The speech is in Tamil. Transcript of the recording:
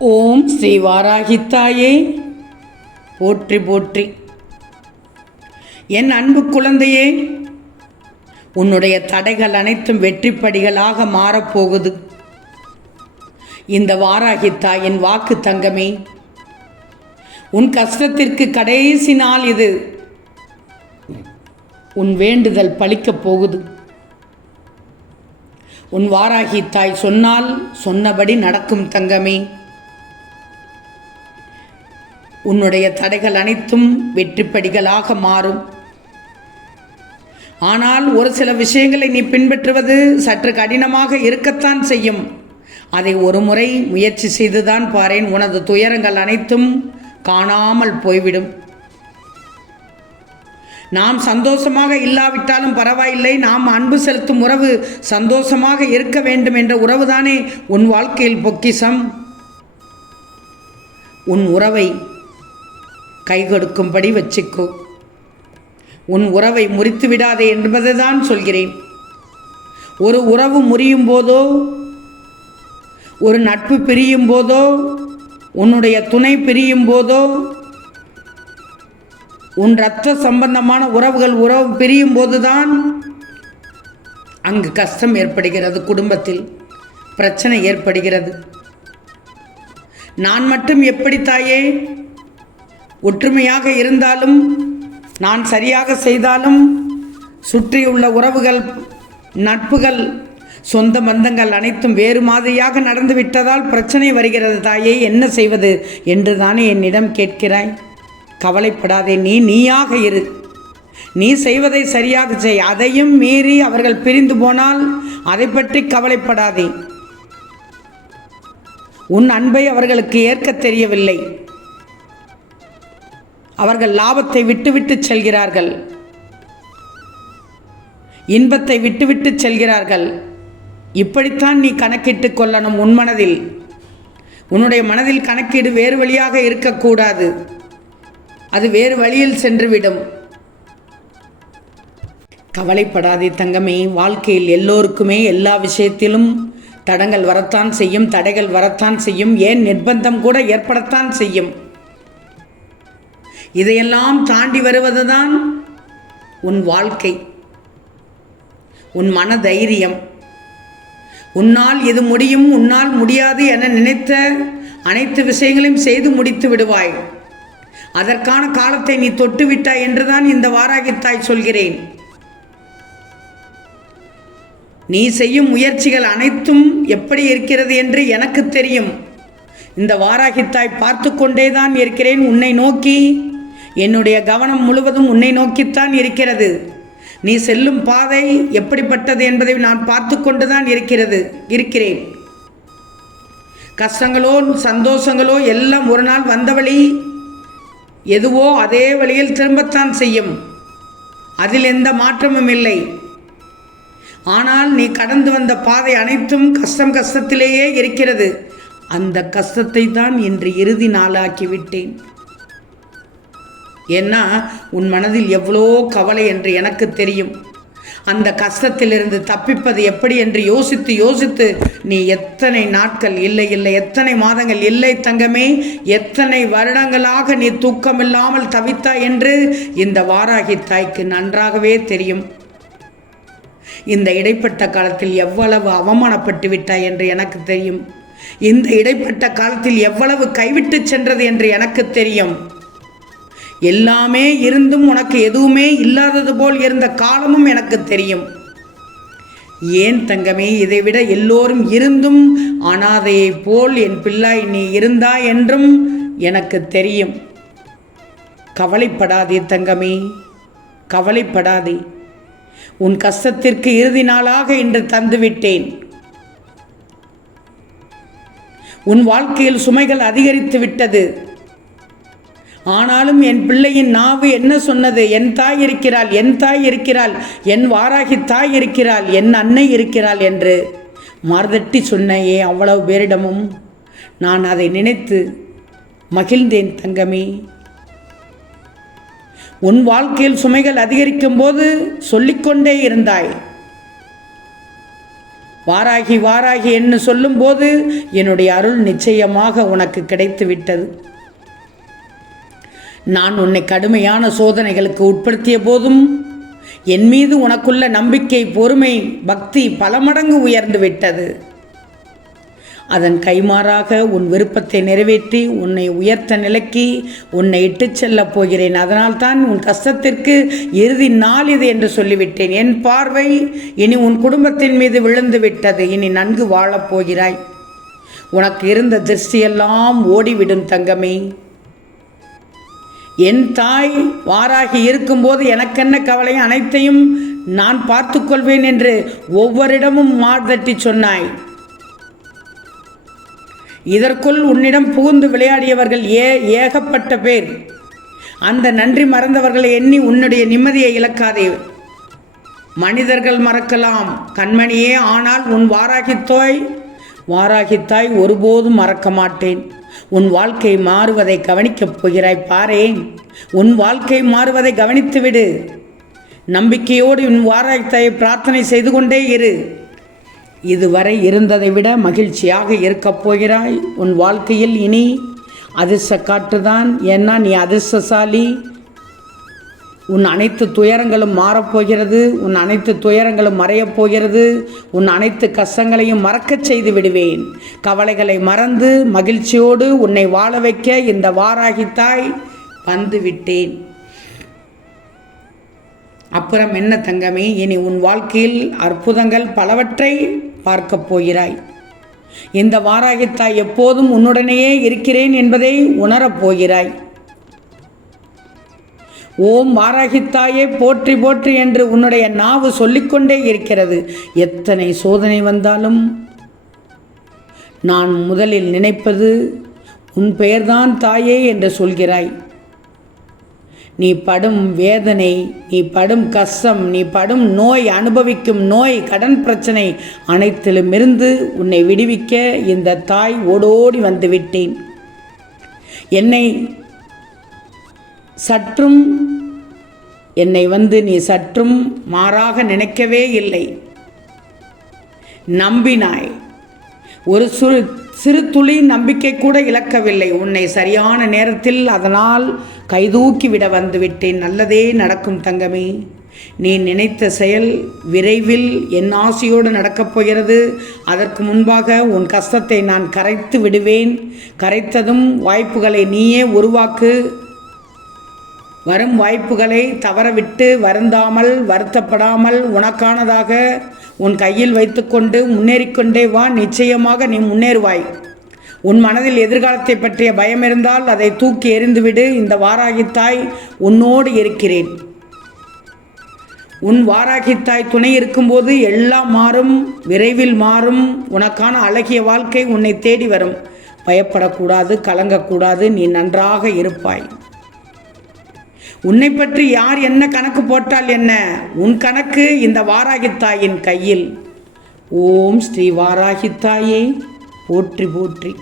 ஓம் ஸ்ரீ வாராகித்தாயே போற்றி போற்றி. என் அன்பு குழந்தையே உன்னுடைய தடைகள் அனைத்தும் வெற்றிப்படிகளாக மாறப்போகுது. இந்த வாராகித்தாயின் வாக்கு தங்கமே உன் கஷ்டத்திற்கு கடைசி நாள் இது. உன் வேண்டுதல் பழிக்கப் போகுது. உன் வாராகி தாய் சொன்னால் சொன்னபடி நடக்கும் தங்கமே. உன்னுடைய தடைகள் அனைத்தும் வெற்றிப்படிகளாக மாறும். ஆனால் ஒரு சில விஷயங்களை நீ பின்பற்றுவது சற்று கடினமாக இருக்கத்தான் செய்யும். அதை ஒரு முறை முயற்சி செய்துதான் பாரேன். உனது துயரங்கள் அனைத்தும் காணாமல் போய்விடும். நாம் சந்தோஷமாக இல்லாவிட்டாலும் பரவாயில்லை. நாம் அன்பு செலுத்தும் உறவு சந்தோஷமாக இருக்க வேண்டும் என்ற உறவுதானே உன் வாழ்க்கையில் பொக்கிசம் உன் உறவை கை கொடுக்கும்படி வச்சுக்கோ. உன் உறவை முறித்து விடாதே என்பதை தான் சொல்கிறேன். ஒரு உறவு முறியும் போதோ ஒரு நட்பு பிரியும் போதோ உன்னுடைய துணை பிரியும் போதோ உன் ரத்த சம்பந்தமான உறவுகள் உறவு பிரியும் போதுதான் அங்கு கஷ்டம் ஏற்படுகிறது குடும்பத்தில். பிரச்சனை ஏற்படுகிறது. நான் மட்டும் எப்படி தாயே? ஒற்றுமையாக இருந்தாலும் நான் சரியாக செய்தாலும் சுற்றியுள்ள உறவுகள் நட்புகள் சொந்த பந்தங்கள் அனைத்தும் வேறு மாதிரியாக நடந்து விட்டதால் பிரச்சனை வருகிறது. தாயே என்ன செய்வது என்று தானே என்னிடம் கேட்கிறாய். கவலைப்படாதே நீ நீயாக இரு. நீ செய்வதை சரியாக செய். அதையும் மீறி அவர்கள் பிரிந்து போனால் அதை பற்றி கவலைப்படாதே. உன் அன்பை அவர்களுக்கு ஏற்க தெரியவில்லை. அவர்கள் லாபத்தை விட்டுவிட்டு செல்கிறார்கள். இன்பத்தை விட்டுவிட்டு செல்கிறார்கள். இப்படித்தான் நீ கணக்கிட்டு கொள்ளணும் உன் மனதில். உன்னுடைய மனதில் கணக்கீடு வேறு வழியாக இருக்கக்கூடாது. அது வேறு வழியில் சென்றுவிடும். கவலைப்படாதே தங்கமே வாழ்க்கையில் எல்லோருக்குமே எல்லா விஷயத்திலும் தடங்கள் வரத்தான் செய்யும் தடைகள் வரத்தான் செய்யும் ஏன் நிர்பந்தம் கூட ஏற்படத்தான் செய்யும். இதையெல்லாம் தாண்டி வருவதுதான் உன் வாழ்க்கை. உன் மன தைரியம் உன்னால் இது முடியும் உன்னால் முடியாது என நினைத்த அனைத்து விஷயங்களையும் செய்து முடித்து விடுவாய். அதற்கான காலத்தை நீ தொட்டு விட்டாய் என்றுதான் இந்த வாராகித்தாய் சொல்கிறேன். நீ செய்யும் முயற்சிகள் அனைத்தும் எப்படி இருக்கிறது என்று எனக்கு தெரியும். இந்த வாராகித்தாய் பார்த்து கொண்டே தான் இருக்கிறேன். உன்னை நோக்கி என்னுடைய கவனம் முழுவதும் உன்னை நோக்கித்தான் இருக்கிறது. நீ செல்லும் பாதை எப்படிப்பட்டது என்பதை நான் பார்த்து கொண்டுதான் இருக்கிறது இருக்கிறேன். கஷ்டங்களோ சந்தோஷங்களோ எல்லாம் ஒரு நாள் வந்த வழி எதுவோ அதே வழியில் திரும்பத்தான் செய்யும். அதில் எந்த மாற்றமும் இல்லை. ஆனால் நீ கடந்து வந்த பாதை அனைத்தும் கஷ்டம் கஷ்டத்திலேயே இருக்கிறது. அந்த கஷ்டத்தை தான் இன்று இறுதி நாளாக்கிவிட்டேன். ஏன்னா உன் மனதில் எவ்வளோ கவலை என்று எனக்கு தெரியும். அந்த கஷ்டத்திலிருந்து தப்பிப்பது எப்படி என்று யோசித்து யோசித்து நீ எத்தனை நாட்கள் இல்லை இல்லை எத்தனை மாதங்கள் இல்லை தங்கமே எத்தனை வருடங்களாக நீ தூக்கமில்லாமல் தவித்தாய் என்று இந்த வாராகி தாய்க்கு நன்றாகவே தெரியும். இந்த இடைப்பட்ட காலத்தில் எவ்வளவு அவமானப்பட்டு விட்டாய் என்று எனக்கு தெரியும். இந்த இடைப்பட்ட காலத்தில் எவ்வளவு கைவிட்டு சென்றது என்று எனக்கு தெரியும். எல்லாமே இருந்தும் உனக்கு எதுவுமே இல்லாதது போல் இருந்த காலமும் எனக்கு தெரியும். ஏன் தங்கமே இதைவிட எல்லோரும் இருந்தும் அனாதையைப் போல் என் பிள்ளாய் நீ இருந்தா என்றும் எனக்கு தெரியும். கவலைப்படாதே தங்கமே கவலைப்படாதே. உன் கஷ்டத்திற்கு இறுதி நாளாக இன்று தந்துவிட்டேன். உன் வாழ்க்கையில் சுமைகள் அதிகரித்து விட்டது. ஆனாலும் என் பிள்ளையின் நாவு என்ன சொன்னது? என் தாய் இருக்கிறாள் என் தாய் இருக்கிறாள் என் வாராகி தாய் இருக்கிறாள் என் அன்னை இருக்கிறாள் என்று மறதட்டி சொன்னையே அவ்வளவு பேரிடமும். நான் அதை நினைத்து மகிழ்ந்தேன் தங்கமே. உன் வாழ்க்கையில் சுமைகள் அதிகரிக்கும் போது சொல்லிக்கொண்டே இருந்தாய். வாராகி வாராகி என்று சொல்லும்போது என்னுடைய அருள் நிச்சயமாக உனக்கு கிடைத்து விட்டது நான் உன்னை கடுமையான சோதனைகளுக்கு உட்படுத்திய போதும் என் மீது உனக்குள்ள நம்பிக்கை பொறுமை பக்தி பல மடங்கு உயர்ந்து விட்டது. அதன் கைமாறாக உன் விருப்பத்தை நிறைவேற்றி உன்னை உயர்த்த நிலைக்கு உன்னை இட்டுச் செல்லப் போகிறேன். அதனால்தான் உன் கஷ்டத்திற்கு இறுதி நாள் இது என்று சொல்லிவிட்டேன். என் பார்வை இனி உன் குடும்பத்தின் மீது விழுந்து விட்டது. இனி நன்கு வாழப் போகிறாய். உனக்கு இருந்த திருஷ்டியெல்லாம் ஓடிவிடும் தங்கமே. என் தாய் வாராகி இருக்கும்போது எனக்கென்ன கவலை? அனைத்தையும் நான் பார்த்துக்கொள்வேன் என்று ஒவ்வொரிடமும் மார்தட்டி சொன்னாய். இதற்குள் உன்னிடம் புகுந்து விளையாடியவர்கள் ஏ ஏகப்பட்ட பேர். அந்த நன்றி மறந்தவர்களை எண்ணி உன்னுடைய நிம்மதியை இழக்காதே. மனிதர்கள் மறக்கலாம். கண்மணியே ஆனால் உன் வாராகித்தாய் வாராகித்தாய் ஒருபோதும் மறக்க மாட்டேன். உன் வாழ்க்கை மாறுவதை கவனிக்கப் போகிறாய் பாரேன் உன் வாழ்க்கை மாறுவதை கவனித்து விடு. நம்பிக்கையோடு உன் வாராயத்தை பிரார்த்தனை செய்து கொண்டே இரு. இதுவரை இருந்ததை விட மகிழ்ச்சியாக இருக்கப் போகிறாய். உன் வாழ்க்கையில் இனி அதிர்ஷ்ட காற்றுதான். ஏன்னா நீ அதிர்ஷ்டசாலி. உன் அனைத்து துயரங்களும் மாறப்போகிறது உன் அனைத்து துயரங்களும் மறையப் போகிறது உன் அனைத்து கஷ்டங்களையும் மறக்கச் செய்து விடுவேன். கவலைகளை மறந்து மகிழ்ச்சியோடு உன்னை வாழ வைக்க இந்த வாராகித்தாய் வந்து விட்டேன் அப்புறம் என்ன தங்கமே இனி உன் வாழ்க்கையில் அற்புதங்கள் பலவற்றை பார்க்கப் போகிறாய். இந்த வாராகித்தாய் எப்போதும் உன்னுடனேயே இருக்கிறேன் என்பதை உணரப் போகிறாய். ஓம் வாராகித்தாயே போற்றி போற்றி என்று உன்னுடைய நாவு சொல்லிக்கொண்டே இருக்கிறது. எத்தனை சோதனை வந்தாலும் நான் முதலில் நினைப்பது உன் பெயர்தான் தாயே என்று சொல்கிறாய். நீ படும் வேதனை நீ படும் கஷ்டம் நீ படும் நோய் அனுபவிக்கும் நோய் கடன் பிரச்சனை அனைத்திலுமிருந்து உன்னை விடுவிக்க இந்த தாய் ஓடோடி வந்துவிட்டேன். என்னை சற்றும் என்னை வந்து நீ சற்றும் மாறாக நினைக்கவே இல்லை. நம்பினாய். ஒரு சுரு சிறு துளி நம்பிக்கை கூட இழக்கவில்லை. உன்னை சரியான நேரத்தில் அதனால் கைதூக்கி விட வந்துவிட்டேன் நல்லதே நடக்கும் தங்கமே. நீ நினைத்த செயல் விரைவில் என் ஆசையோடு நடக்கப் போகிறது. அதற்கு முன்பாக உன் கஷ்டத்தை நான் கரைத்து விடுவேன். கரைத்ததும் வாய்ப்புகளை நீயே உருவாக்கு. வரும் வாய்ப்புகளை தவறவிட்டு வருந்தாமல் வருத்தப்படாமல் உனக்கானதாக உன் கையில் வைத்துக்கொண்டு முன்னேறிக்கொண்டே வா நிச்சயமாக நீ முன்னேறுவாய். உன் மனதில் எதிர்காலத்தை பற்றிய பயம் இருந்தால் அதை தூக்கி எறிந்துவிடு. இந்த வாராகித்தாய் உன்னோடு இருக்கிறேன். உன் வாராகித்தாய் துணை இருக்கும்போது எல்லாம் மாறும் விரைவில் மாறும். உனக்கான அழகிய வாழ்க்கை உன்னை தேடி வரும். பயப்படக்கூடாது கலங்கக்கூடாது நீ நன்றாக இருப்பாய். உன்னை பற்றி யார் என்ன கணக்கு போட்டால் என்ன? உன் கணக்கு இந்த வாராகித்தாயின் கையில். ஓம் ஸ்ரீ வாராகித்தாயே. போற்றி போற்றி.